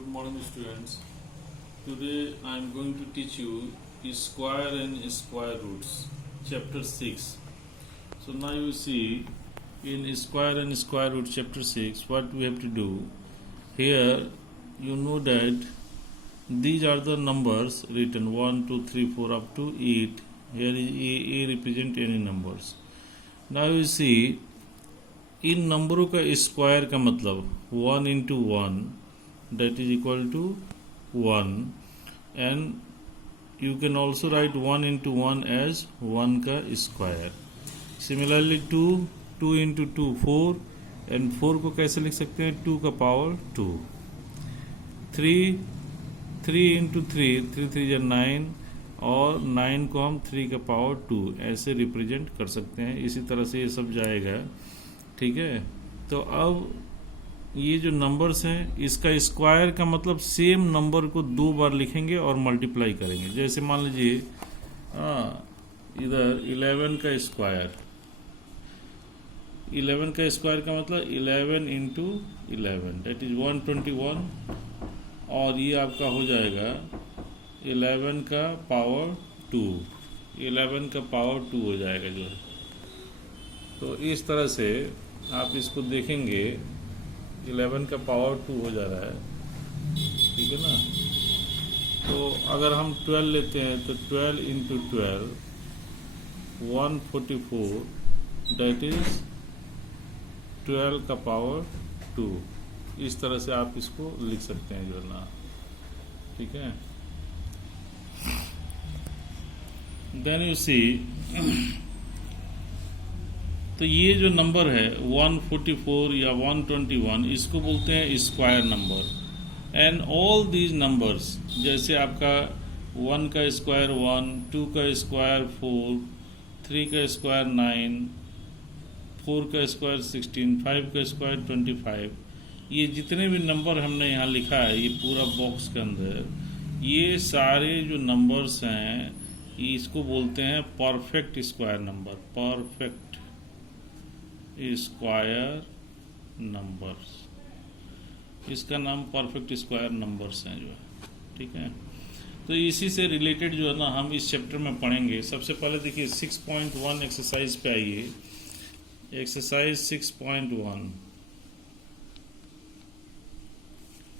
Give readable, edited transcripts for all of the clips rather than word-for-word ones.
Good morning, students. Today I am going to teach you square and square roots, chapter 6. So now you see in square and square root chapter 6 what we have to do. Here you know that these are the numbers written 1, 2, 3, 4 up to 8. Here is A represent any numbers. Now you see इन नंबरों का square का मतलब 1 into 1 that is equal to 1 and you can also write 1 into 1 as 1 का square. Similarly 2 into 2 4 and 4 को कैसे लिख सकते हैं 2 का पावर 2. 3 into 3 3 is 9 और 9 को हम 3 का पावर 2 ऐसे रिप्रेजेंट कर सकते हैं. इसी तरह से ये सब जाएगा. ठीक है. तो अब ये जो नंबर्स हैं इसका स्क्वायर का मतलब सेम नंबर को दो बार लिखेंगे और मल्टीप्लाई करेंगे. जैसे मान लीजिए इधर 11 का स्क्वायर, 11 का स्क्वायर का मतलब 11 into 11 दैट इज 121 और ये आपका हो जाएगा 11 का पावर 2, 11 का पावर 2 हो जाएगा जो है. तो इस तरह से आप इसको देखेंगे 11 का पावर 2 हो जा रहा है. ठीक है ना. तो अगर हम 12 लेते हैं तो 12 into 12 144 दैट इज 12 का पावर 2. इस तरह से आप इसको लिख सकते हैं जो है ना. ठीक है. देन यू सी तो ये जो नंबर है 144 या 121 इसको बोलते हैं square number. And all these numbers जैसे आपका 1 का स्क्वायर 1, 2 का स्क्वायर 4, 3 का स्क्वायर 9, 4 का स्क्वायर 16, 5 का स्क्वायर 25, ये जितने भी नंबर हमने यहाँ लिखा है ये पूरा बॉक्स के अंदर, ये सारे जो नंबर्स हैं इसको बोलते हैं perfect square number. Perfect square numbers, इसका नाम परफेक्ट स्क्वायर नंबर्स हैं जो है. ठीक है. तो इसी से रिलेटेड जो है ना हम इस चैप्टर में पढ़ेंगे. सबसे पहले देखिए 6.1 एक्सरसाइज पे आइए. एक्सरसाइज 6.1.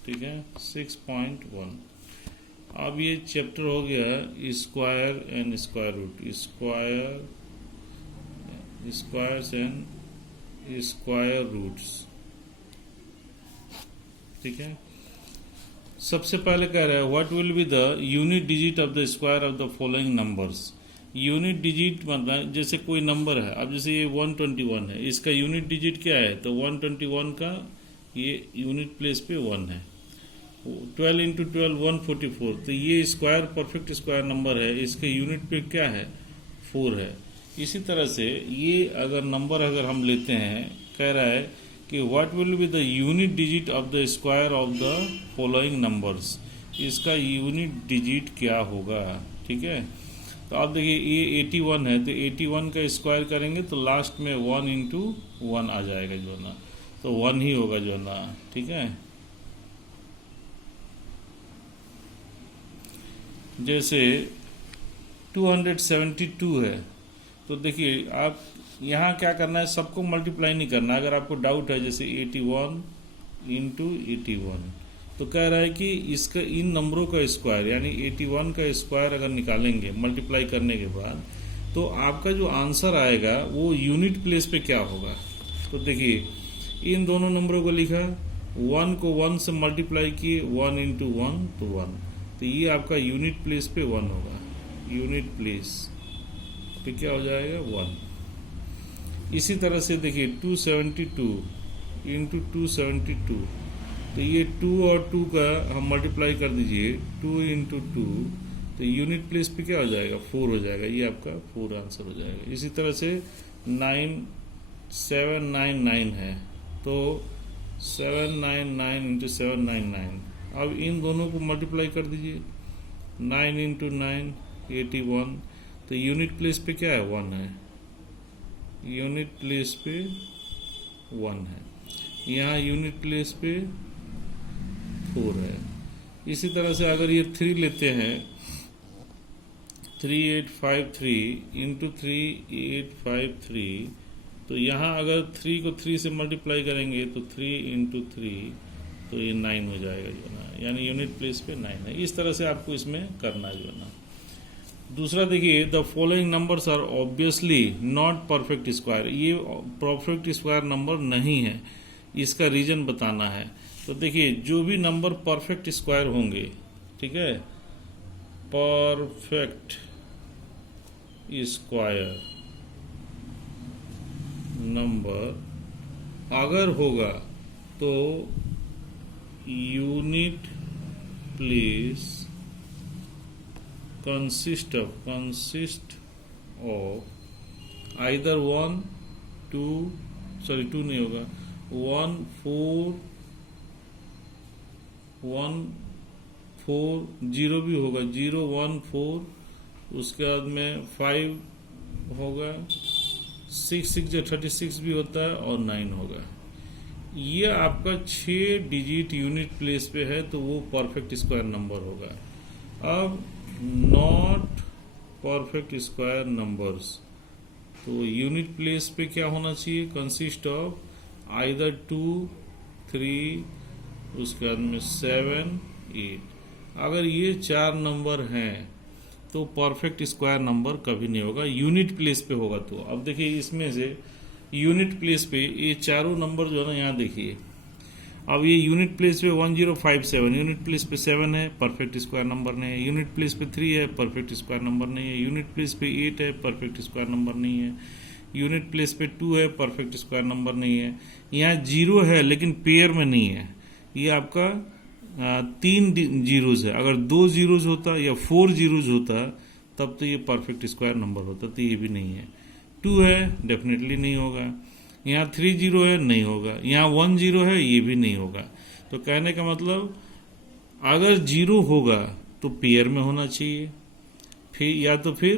ठीक है. 6.1. अब ये चैप्टर हो गया square and square root, squares and square roots. ठीक है. सबसे पहले कह रहा है what will be the unit digit of the square of the following numbers. Unit digit मतलब जैसे कोई नंबर है, अब जैसे ये 121 है, इसका यूनिट डिजिट क्या है तो 121 का ये यूनिट प्लेस पे 1 है. 12 into 12 144, तो ये स्क्वायर परफेक्ट स्क्वायर नंबर है, इसके यूनिट पे क्या है 4 है. इसी तरह से ये अगर नंबर अगर हम लेते हैं, कह रहा है कि what will be the unit digit of the square of the following numbers. इसका यूनिट डिजिट क्या होगा. ठीक है. तो आप देखिए ये 81 है तो 81 का स्क्वायर करेंगे तो लास्ट में 1 into 1 आ जाएगा जो है ना. तो 1 ही होगा जो है ना. ठीक है. जैसे 272 है तो देखिए आप यहाँ क्या करना है, सबको मल्टीप्लाई नहीं करना. अगर आपको डाउट है जैसे 81 into 81 तो कह रहा है कि इसका इन नंबरों का स्क्वायर यानी 81 का स्क्वायर अगर निकालेंगे मल्टीप्लाई करने के बाद तो आपका जो आंसर आएगा वो यूनिट प्लेस पे क्या होगा. तो देखिए इन दोनों नंबरों को लिखा, 1 को 1 से मल्टीप्लाई किए 1 into 1 तो 1, तो ये आपका यूनिट प्लेस पे 1 होगा. यूनिट प्लेस पे क्या हो जाएगा 1. इसी तरह से देखिए 272 into 272 तो ये 2 और 2 का हम मल्टीप्लाई कर दीजिए 2 into 2 तो यूनिट प्लेस पे क्या हो जाएगा 4 हो जाएगा. ये आपका 4 आंसर हो जाएगा. इसी तरह से 799 है तो 799 into 799. अब इन दोनों को मल्टीप्लाई कर दीजिए 9 into 9 81 तो यूनिट प्लेस पे क्या है 1 है. यूनिट प्लेस पे 1 है. यहाँ यूनिट प्लेस पे 4 है. इसी तरह से अगर ये 3 लेते हैं 3853 इंटू 3853, तो यहाँ अगर 3 को 3 से मल्टीप्लाई करेंगे तो 3 इंटू 3 तो ये 9 हो जाएगा जो है ना, यानी यूनिट प्लेस पे 9 है। इस तरह से आपको इसमें करना है जो है ना। दूसरा देखिए, the following numbers are obviously not perfect square, ये परफेक्ट स्क्वायर नंबर नहीं है, इसका रीजन बताना है। तो देखिए जो भी नंबर परफेक्ट स्क्वायर होंगे, ठीक है, परफेक्ट स्क्वायर नंबर अगर होगा तो unit place consist of either 1 2 2 नहीं होगा, 1 4 1 4 0 भी होगा, 0 1 4, उसके बाद में 5 होगा, 6 6 जो 36 भी होता है, और 9 होगा। ये आपका 6 डिजिट यूनिट प्लेस पे है, तो वो परफेक्ट स्क्वायर नंबर होगा। अब नॉट परफेक्ट स्क्वायर नंबर्स, तो यूनिट प्लेस पे क्या होना चाहिए, कंसिस्ट ऑफ आइदर 2 3, उसके बाद में 7 8। अगर ये 4 नंबर हैं तो परफेक्ट स्क्वायर नंबर कभी नहीं होगा, यूनिट प्लेस पे होगा। तो अब देखिए इसमें से यूनिट प्लेस पे ये चारों नंबर जो है ना, यहाँ देखिए, अब ये यूनिट प्लेस पे 1057, यूनिट प्लेस पे 7 है, परफेक्ट स्क्वायर नंबर नहीं है। यूनिट प्लेस पे 3 है, परफेक्ट स्क्वायर नंबर नहीं है। यूनिट प्लेस पे 8 है, परफेक्ट स्क्वायर नंबर नहीं है। यूनिट प्लेस पे 2 है, परफेक्ट स्क्वायर नंबर नहीं है। यहाँ 0 है लेकिन पेयर में नहीं है, ये आपका 3 जीरोज है। अगर 2 जीरोज होता या 4 जीरोज होता तब तो ये परफेक्ट स्क्वायर नंबर होता, तो ये भी नहीं है। 2 है, डेफिनेटली नहीं होगा। यहाँ 3 0 है, नहीं होगा। यहाँ 1 0 है, ये भी नहीं होगा। तो कहने का मतलब अगर 0 होगा तो पेयर में होना चाहिए, फिर या तो फिर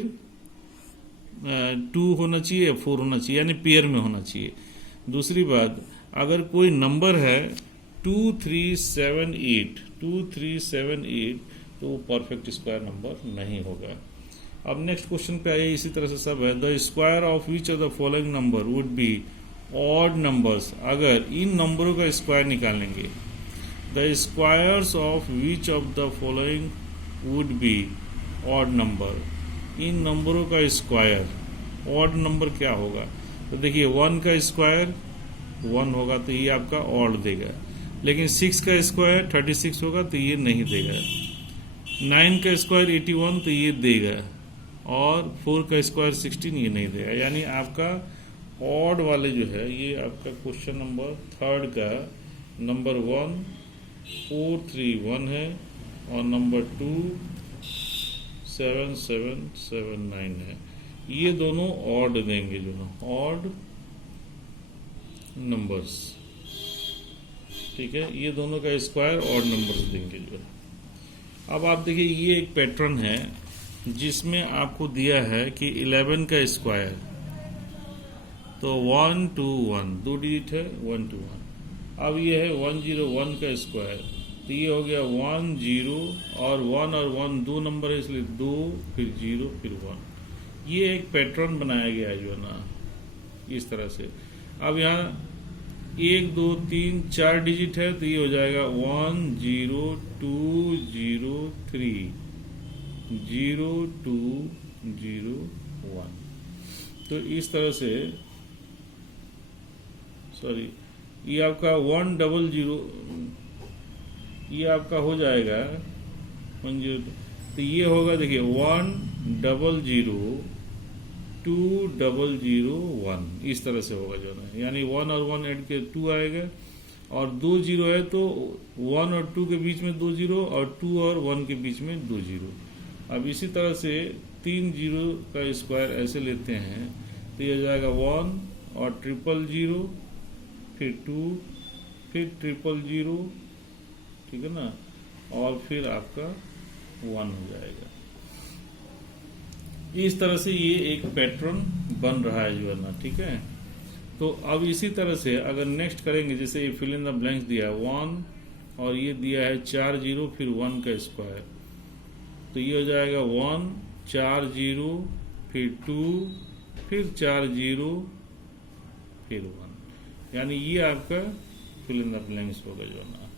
2 होना चाहिए या 4 होना चाहिए, यानी पेयर में होना चाहिए। दूसरी बात, अगर कोई नंबर है 2 3 7 8 2 3 7 8, तो वो परफेक्ट स्क्वायर नंबर नहीं होगा। अब नेक्स्ट क्वेश्चन पे आइए, इसी तरह से सब है। The square of which of the following number would be odd numbers, अगर इन नंबरों का स्क्वायर निकालेंगे, the squares of which of the following would be odd number, इन नंबरों का स्क्वायर ऑड नंबर क्या होगा। तो देखिए 1 का स्क्वायर 1 होगा तो ये आपका ऑड देगा, लेकिन 6 का स्क्वायर 36 होगा तो ये नहीं देगा। 9 का स्क्वायर 81 तो ये देगा, और 4 का स्क्वायर 16 ये नहीं देगा। यानी आपका ऑड वाले जो है, ये आपका क्वेश्चन नंबर 3 का नंबर 1 4 3 1 है, और नंबर 2 7 7 7 9 है। ये दोनों ऑड देंगे, जो है ऑड नंबर्स, ठीक है। ये दोनों का स्क्वायर ऑड नंबर्स देंगे जो है। अब आप देखिए ये एक पैटर्न है जिसमें आपको दिया है कि 11 का स्क्वायर, तो 1 2 1 2 डिजिट है, 1 2 1। अब ये है 101 का स्क्वायर, तो ये हो गया 1 0, और 1 और 1 दो नंबर है, इसलिए 2 फिर 0 फिर 1। ये एक पैटर्न बनाया गया है जो है ना, इस तरह से। अब यहाँ 1 2 3 4 डिजिट है, तो ये हो जाएगा 1 0 2 0 3 0 2 0 1। तो इस तरह से, सॉरी, ये आपका 1 0 0, ये आपका हो जाएगा 1 0, तो ये होगा देखिए 1 0 0 2 0 0 1, इस तरह से होगा जो है। यानी 1 और 1 ऐड के 2 आएगा, और 2 0 है तो 1 और 2 के बीच में 2 0, और 2 और 1 के बीच में 2 0। अब इसी तरह से 3 0 का स्क्वायर ऐसे लेते हैं, तो ये हो जाएगा 1 और 0 0 फिर 2 फिर 0 0, ठीक है ना, और फिर आपका 1 हो जाएगा। इस तरह से ये एक पैटर्न बन रहा है जो है ना, ठीक है। तो अब इसी तरह से अगर नेक्स्ट करेंगे, जैसे ये फिल इन द ब्लैंक्स दिया 1 और ये दिया है 4 जीरो फिर 1 का स्क्वायर, तो ये हो जाएगा 1 4 जीरो फिर 2 फिर 4 जीरो फिर 1, यानी ये आपका फिल इन द ब्लैंक्स होगा जो ना।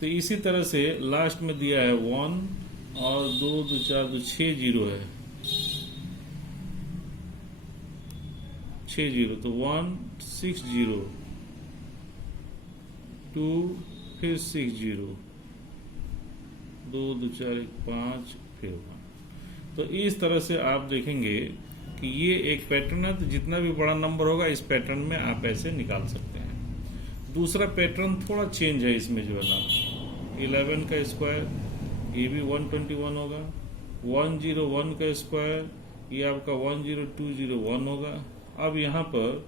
तो इसी तरह से लास्ट में दिया है 1 और 2 2 4 2 6 जीरो है, 6 जीरो, तो 1 6 जीरो 2 फिर 6 जीरो 2 2 4 1 5 फिर 1। तो इस तरह से आप देखेंगे कि ये एक पैटर्न है, तो जितना भी बड़ा नंबर होगा इस पैटर्न में आप ऐसे निकाल सकते हैं। दूसरा पैटर्न थोड़ा चेंज है इसमें जो है ना, 11 का स्क्वायर, ये भी 121 होगा, 101 का स्क्वायर, ये आपका 10201 होगा। अब यहाँ पर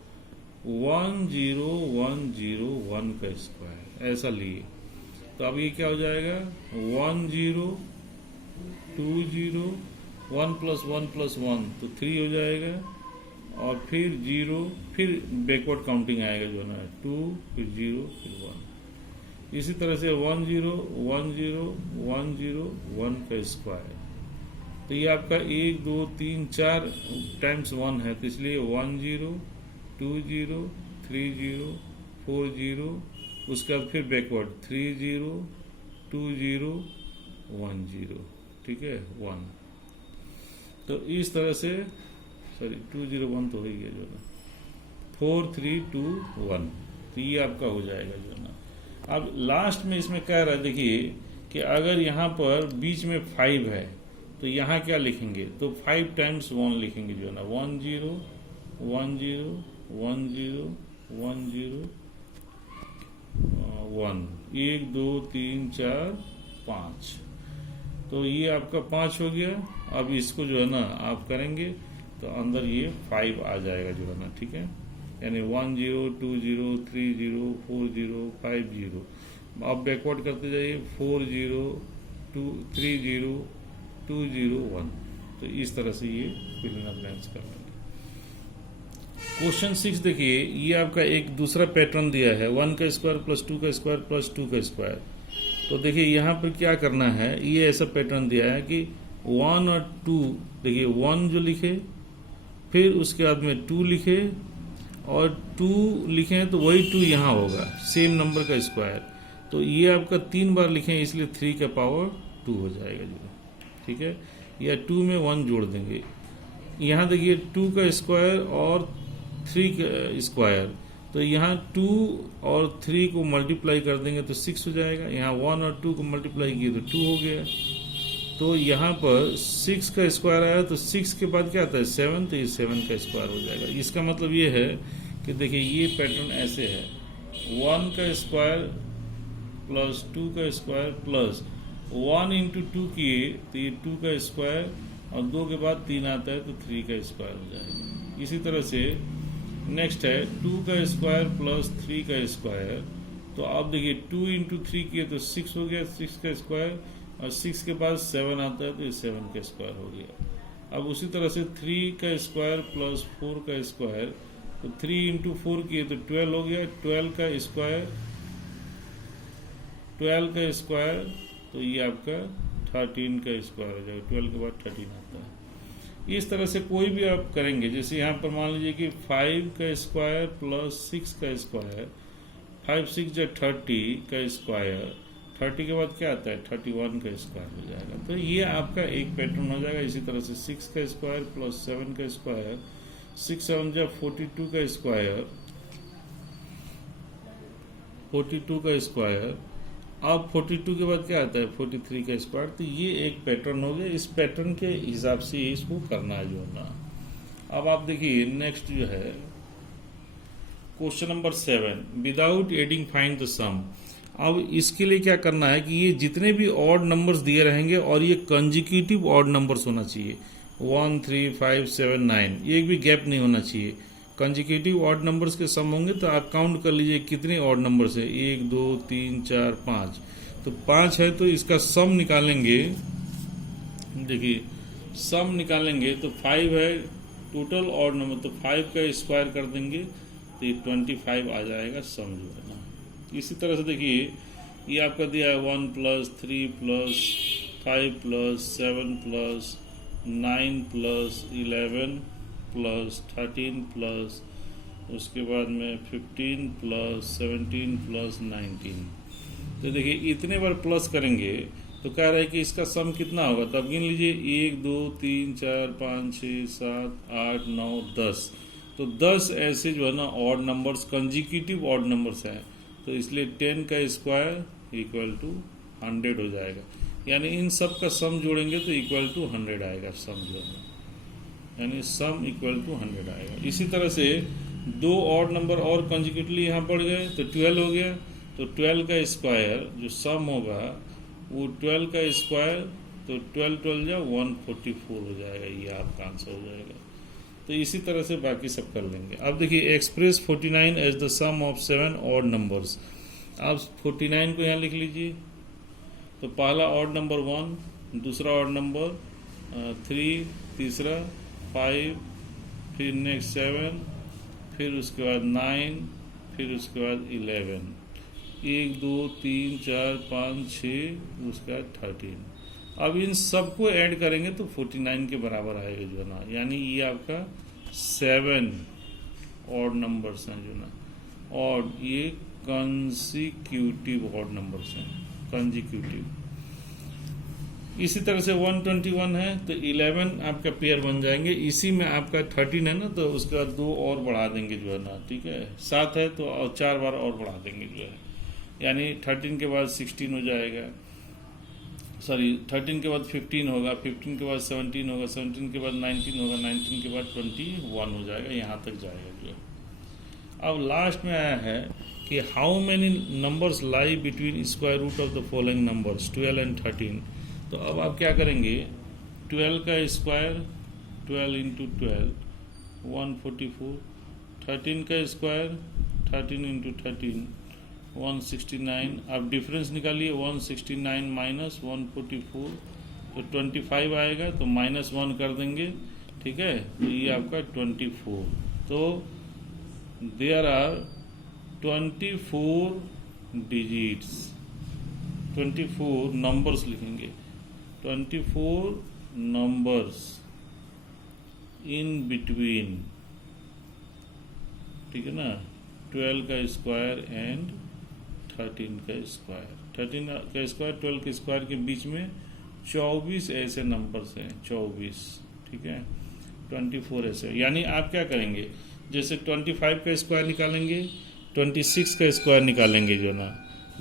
10101 का स्क्वायर ऐसा लिए, तो अब ये क्या हो जाएगा 1020 1 प्लस 1 प्लस 1 तो 3 हो जाएगा, और फिर 0 फिर बैकवर्ड काउंटिंग आएगा जो ना 2 फिर 0 फिर 1। इसी तरह से 10101 का स्क्वायर, तो ये आपका 1 2 3 4 टाइम्स 1 है, तो इसलिए 10 20 30 40, उसके बाद फिर बैकवर्ड 30 20 10, ठीक है 1। तो इस तरह से सॉरी 201 तो हो ही गया जो ना, 4321, तो ये आपका हो जाएगा जो ना। अब लास्ट में इसमें कह रहा है देखिए कि अगर यहाँ पर बीच में 5 है तो यहाँ क्या लिखेंगे, तो 5 टाइम्स 1 लिखेंगे जो है ना, 10 10 10 10 1 1 2 3 4 5, तो ये आपका 5 हो गया। अब इसको जो है ना आप करेंगे तो अंदर ये 5 आ जाएगा जो है ना, ठीक है, यानी 10 20 30 40 50। अब बैकवर्ड करते जाइए 40 30 20 1, तो इस तरह से ये फिल इन द ब्लैंक्स कर लेंगे। क्वेश्चन 6 देखिए, ये आपका एक दूसरा पैटर्न दिया है 1 का स्क्वायर प्लस 2 का स्क्वायर प्लस 2 का स्क्वायर। तो देखिए यहाँ पर क्या करना है, ये ऐसा पैटर्न दिया है कि 1 और 2, देखिए 1 जो लिखे फिर उसके बाद में 2 लिखे और 2 लिखे तो वही 2 यहाँ होगा, सेम नंबर का स्क्वायर, तो ये आपका 3 बार लिखे इसलिए 3 का पावर 2 हो जाएगा जो, ठीक है, या 2 में 1 जोड़ देंगे। यहाँ देखिए 2 का स्क्वायर और 3 का स्क्वायर, तो यहाँ 2 और 3 को मल्टीप्लाई कर देंगे तो 6 हो जाएगा, यहाँ 1 और 2 को मल्टीप्लाई किए तो 2 हो गया। तो यहाँ पर 6 का स्क्वायर आया तो 6 के बाद क्या आता है 7, तो ये 7 का स्क्वायर हो जाएगा। इसका मतलब ये है कि देखिए ये पैटर्न ऐसे है, 1 का स्क्वायर प्लस 2 का स्क्वायर प्लस 1 इंटू 2 किए तो ये 2 का स्क्वायर और 2 के बाद 3 आता है तो 3 का स्क्वायर हो जाएगा। इसी तरह से नेक्स्ट है 2 का स्क्वायर प्लस 3 का स्क्वायर, तो आप देखिए 2 इंटू 3 किए तो 6 हो गया 6 का स्क्वायर, और 6 के बाद 7 आता है तो ये 7 का स्क्वायर हो गया। अब उसी तरह से 3 का स्क्वायर प्लस 4 का स्क्वायर, तो 3 इंटू 4 किए तो 12 हो गया, 12 का स्क्वायर तो ये आपका 13 का स्क्वायर हो जाएगा, 12 के बाद 13 आता है। इस तरह से कोई भी आप करेंगे, जैसे यहाँ पर मान लीजिए कि 5 का स्क्वायर प्लस 6 का स्क्वायर, 5 6 जो 30 का स्क्वायर, 30 के बाद क्या आता है 31 का स्क्वायर हो जाएगा। तो ये आपका एक पैटर्न हो जाएगा। इसी तरह से 6 का स्क्वायर प्लस 7 का स्क्वायर, 6 7 जो 42 का स्क्वायर, 42 का स्क्वायर, अब 42 के बाद क्या आता है 43 का स्क्वायर। तो ये एक पैटर्न हो गया, इस पैटर्न के हिसाब से इसको करना है जो ना। अब आप देखिए नेक्स्ट जो है question number 7, without adding find the sum. अब इसके लिए क्या करना है कि ये जितने भी ऑड नंबर्स दिए रहेंगे और ये कंजिक्यूटिव ऑड नंबर्स होना चाहिए, 1 3 5 7 9, एक भी गैप नहीं होना चाहिए। कंजिक्यूटिव ऑड नंबर्स के सम होंगे तो आप काउंट कर लीजिए कितने ऑड नंबर्स है, 1 2 3 4 5, तो 5 है तो इसका सम निकालेंगे। देखिए सम निकालेंगे तो 5 है टोटल ऑड नंबर, तो 5 का स्क्वायर कर देंगे तो ये 25 आ जाएगा सम जो है ना। इसी तरह से देखिए ये आपका दिया है 1 plus 3 plus 5 plus 7 plus 9 plus 11 plus 13 plus उसके बाद में 15 प्लस 17 प्लस 19। तो देखिए इतने बार प्लस करेंगे तो कह रहा है कि इसका सम कितना होगा। तो अब गिन लीजिए 1 2 3 4 5 6 7 8 9 10। तो 10 ऐसे जो है ना odd numbers consecutive odd numbers हैं, तो इसलिए 10 का स्क्वायर इक्वल टू 100 हो जाएगा। यानी इन सब का सम जोड़ेंगे तो इक्वल टू 100 आएगा सम जो है, यानी सम इक्वल टू 100 आएगा। इसी तरह से दो ऑड नंबर और कंजिक्यूटिवली यहाँ बढ़ गए तो 12 हो गया। तो 12 का स्क्वायर जो सम होगा वो 12 का स्क्वायर, तो 12 12 जा 144 हो जाएगा, ये आपका आंसर हो जाएगा। तो इसी तरह से बाकी सब कर लेंगे। अब देखिए express 49 as the sum of 7 odd numbers. आप 49 को यहाँ लिख लीजिए। तो पहला ऑड नंबर 1, दूसरा ऑड नंबर 3, तीसरा 5, फिर नेक्स्ट 7, फिर उसके बाद 9, फिर उसके बाद 11, 1 2 3 4 5 6, उसके बाद 13। अब इन सबको ऐड करेंगे तो 49 के बराबर आएगा जो है ना, यानी ये आपका 7 ऑड नंबर्स हैं जो ना, और ये कंसिक्यूटिव ऑड नंबर्स हैं, कंजिक्यूटिव। इसी तरह से 121 है तो 11 आपका पेयर बन जाएंगे। इसी में आपका 13 है ना, तो उसके बाद 2 और बढ़ा देंगे जो है ना, ठीक है। 7 है तो 4 बार और बढ़ा देंगे जो है, यानी 13 के बाद 16 हो जाएगा, सॉरी 13 के बाद 15 होगा, 15 के बाद 17 होगा, 17 के बाद 19 होगा, 19 के बाद 21 हो जाएगा, यहाँ तक जाएगा जो है। अब लास्ट में आया है कि how many numbers lie between square root of the following numbers 12 and 13। तो अब आप क्या करेंगे, 12 का स्क्वायर 12 इंटू 12 144, 13 का स्क्वायर 13 इंटू 13 169। अब डिफरेंस निकालिए, 169 माइनस 144 तो 25 आएगा, तो -1 कर देंगे, ठीक है। तो ये आपका 24। तो देयर आर 24 डिजिट्स, 24 नंबर्स लिखेंगे, 24 नंबर्स इन बिटवीन, ठीक है ना, 12 का स्क्वायर एंड 13 का स्क्वायर। 13 का स्क्वायर 12 के स्क्वायर के बीच में 24 ऐसे नंबर्स हैं, 24, ठीक है। 24 ऐसे, यानी आप क्या करेंगे, जैसे 25 का स्क्वायर निकालेंगे, 26 का स्क्वायर निकालेंगे जो ना,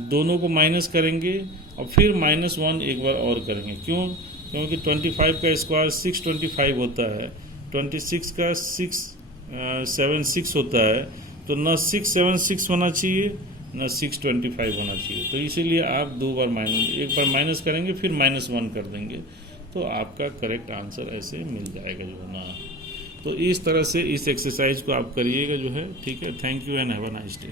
दोनों को माइनस करेंगे और फिर -1 एक बार और करेंगे। क्यों? क्योंकि 25 का स्क्वायर 625 होता है, 26 का 676 होता है, तो न 676 होना चाहिए न 625 होना चाहिए। तो इसीलिए आप दो बार एक बार माइनस करेंगे फिर -1 कर देंगे, तो आपका करेक्ट आंसर ऐसे मिल जाएगा जो है ना। तो इस तरह से इस एक्सरसाइज को आप करिएगा जो है, ठीक है। Thank you and have a nice day.